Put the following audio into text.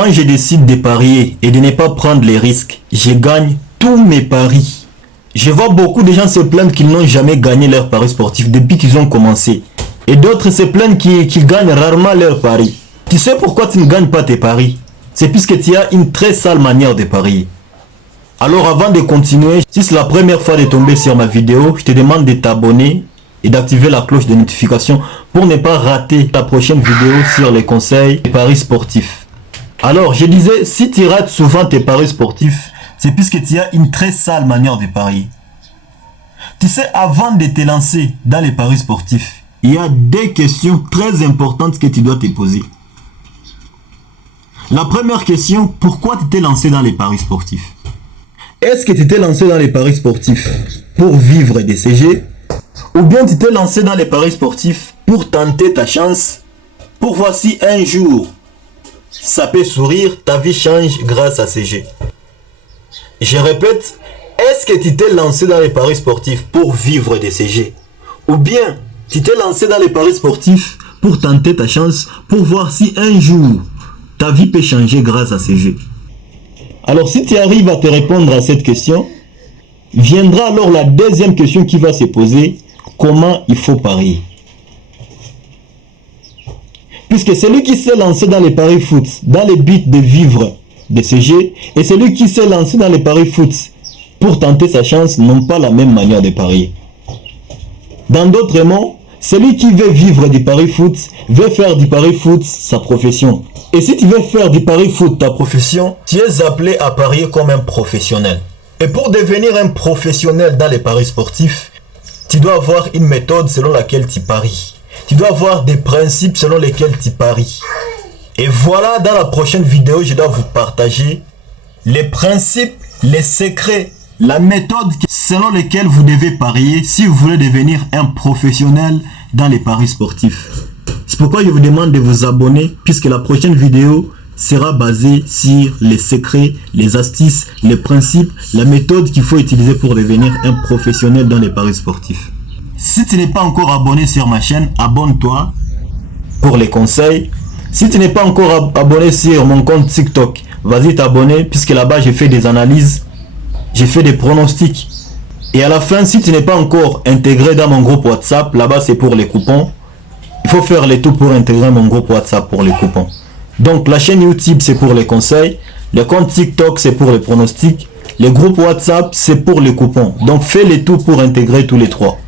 Quand je décide de parier et de ne pas prendre les risques, je gagne tous mes paris. Je vois beaucoup de gens se plaindre qu'ils n'ont jamais gagné leurs paris sportifs depuis qu'ils ont commencé. Et d'autres se plaignent qu'ils gagnent rarement leurs paris. Tu sais pourquoi tu ne gagnes pas tes paris? C'est puisque tu as une très sale manière de parier. Alors avant de continuer, si c'est la première fois de tomber sur ma vidéo, je te demande de t'abonner et d'activer la cloche de notification pour ne pas rater la prochaine vidéo sur les conseils des paris sportifs. Alors je disais, si tu rates souvent tes paris sportifs, c'est puisque tu as une très sale manière de parier. Tu sais, avant de te lancer dans les paris sportifs, il y a des questions très importantes que tu dois te poser. La première question, pourquoi tu t'es lancé dans les paris sportifs? Est-ce que tu t'es lancé dans les paris sportifs pour vivre des CG? Ou bien tu t'es lancé dans les paris sportifs pour tenter ta chance, pour voir si un jour, ça peut sourire, ta vie change grâce à CG? Je répète, est-ce que tu t'es lancé dans les paris sportifs pour vivre des CG? Ou bien tu t'es lancé dans les paris sportifs pour tenter ta chance, pour voir si un jour, ta vie peut changer grâce à CG? Alors si tu arrives à te répondre à cette question, viendra alors la deuxième question qui va se poser, comment il faut parier? Puisque celui qui s'est lancé dans les paris foot, dans le but de vivre de CG, et celui qui s'est lancé dans les paris foot pour tenter sa chance n'ont pas la même manière de parier. Dans d'autres mots, celui qui veut vivre du pari foot veut faire du pari foot sa profession. Et si tu veux faire du pari foot ta profession, tu es appelé à parier comme un professionnel. Et pour devenir un professionnel dans les paris sportifs, tu dois avoir une méthode selon laquelle tu paries. Tu dois avoir des principes selon lesquels tu paries. Et voilà, dans la prochaine vidéo, je dois vous partager les principes, les secrets, la méthode selon lesquels vous devez parier si vous voulez devenir un professionnel dans les paris sportifs. C'est pourquoi je vous demande de vous abonner, puisque la prochaine vidéo sera basée sur les secrets, les astuces, les principes, la méthode qu'il faut utiliser pour devenir un professionnel dans les paris sportifs. Si tu n'es pas encore abonné sur ma chaîne, abonne-toi pour les conseils. Si tu n'es pas encore abonné sur mon compte TikTok, vas-y t'abonner, puisque là-bas j'ai fait des analyses, j'ai fait des pronostics. Et à la fin, si tu n'es pas encore intégré dans mon groupe WhatsApp, là-bas c'est pour les coupons. Il faut faire les tout pour intégrer mon groupe WhatsApp pour les coupons. Donc la chaîne YouTube c'est pour les conseils, le compte TikTok c'est pour les pronostics, le groupe WhatsApp c'est pour les coupons. Donc fais les tout pour intégrer tous les trois.